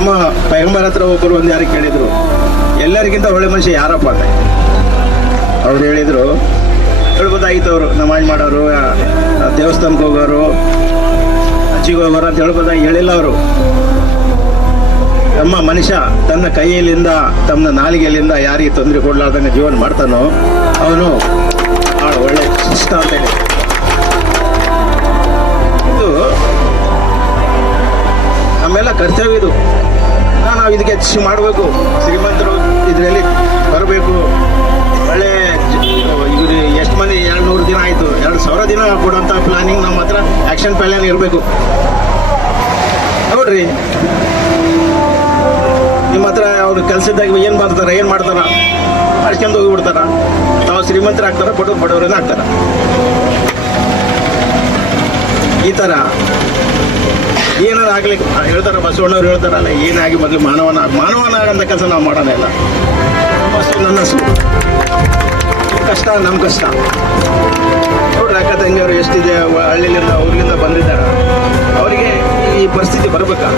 ನಮ್ಮ ಪೈಗಂಬರ್ ಹತ್ರ ಒಬ್ಬರು ಒಂದು ಯಾರು ಕೇಳಿದರು, ಎಲ್ಲರಿಗಿಂತ ಒಳ್ಳೆ ಮನುಷ್ಯ ಯಾರಪ್ಪ ಅಂತ. ಅವ್ರು ಹೇಳಿದರು, ಹೇಳ್ಬೋದಾಗಿತ್ತು ಅವರು, ನಮಾಜ್ ಮಾಡೋರು, ದೇವಸ್ಥಾನಕ್ಕೆ ಹೋಗೋರು, ಹಚ್ಚಿಗೆ ಹೋಗೋರು ಅಂತ ಹೇಳ್ಬೋದಾಗಿ ಹೇಳಿಲ್ಲ ಅವರು. ನಮ್ಮ ಮನುಷ್ಯ ತನ್ನ ಕೈಯಲ್ಲಿಂದ ತನ್ನ ನಾಲಿಗೆಯಲ್ಲಿಂದ ಯಾರಿಗೆ ತೊಂದರೆ ಕೊಡಲಾರ್ದಂಗೆ ಜೀವನ ಮಾಡ್ತಾನೋ ಅವನು ಭಾಳ ಒಳ್ಳೆ ಶಿಷ್ಟ ಅಂತ ಹೇಳಿ. ಇದು ನಮ್ಮೆಲ್ಲ ಕರ್ತವ್ಯ. ಇದು ನಾವು ಇದಕ್ಕೆ ಹೆಚ್ಚು ಮಾಡಬೇಕು. ಶ್ರೀಮಂತರು ಇದರಲ್ಲಿ ಬರಬೇಕು. ಒಳ್ಳೆ ಇವರು ಎಷ್ಟು ಮಂದಿ 200 ದಿನ ಆಯಿತು, 2,000 ದಿನ ಕೊಡೋಂಥ ಪ್ಲಾನಿಂಗ್ ನಮ್ಮ ಹತ್ರ ಆ್ಯಕ್ಷನ್ ಪ್ಲಾನ್ ಇರಬೇಕು. ನೋಡ್ರಿ, ನಿಮ್ಮ ಹತ್ರ ಅವ್ರು ಕೆಲಸದಾಗ ಏನು ಮಾಡ್ತಾರ, ಏನು ಮಾಡ್ತಾರ, ಮಾಡ್ಕೊಂಡು ಹೋಗಿಬಿಡ್ತಾರ. ತಾವು ಶ್ರೀಮಂತರು ಆಗ್ತಾರ, ಬಡವರನ್ನ ಆಗ್ತಾರ. ಈ ಥರ ಏನಾದ್ರು ಆಗ್ಲಿಕ್ಕೆ ಹೇಳ್ತಾರ, ಬಸವಣ್ಣವ್ರು ಹೇಳ್ತಾರಲ್ಲ, ಏನಾಗಿ ಮೊದಲು ಮಾನವನ ಆಗಂತ ಕೆಲಸ ನಾವು ಮಾಡೋಣ. ಇಲ್ಲ ನನ್ನ ಕಷ್ಟ ನಮ್ಮ ಕಷ್ಟ. ನೋಡ್ರಿ, ಅಕ್ಕ ತಂಗಿಯವರು ಎಷ್ಟಿದೆ, ಹಳ್ಳಿಲಿಂದ ಊರಿನಿಂದ ಬಂದಿದ್ದಾರೆ. ಅವರಿಗೆ ಈ ಪರಿಸ್ಥಿತಿ ಬರ್ಬೇಕಾ?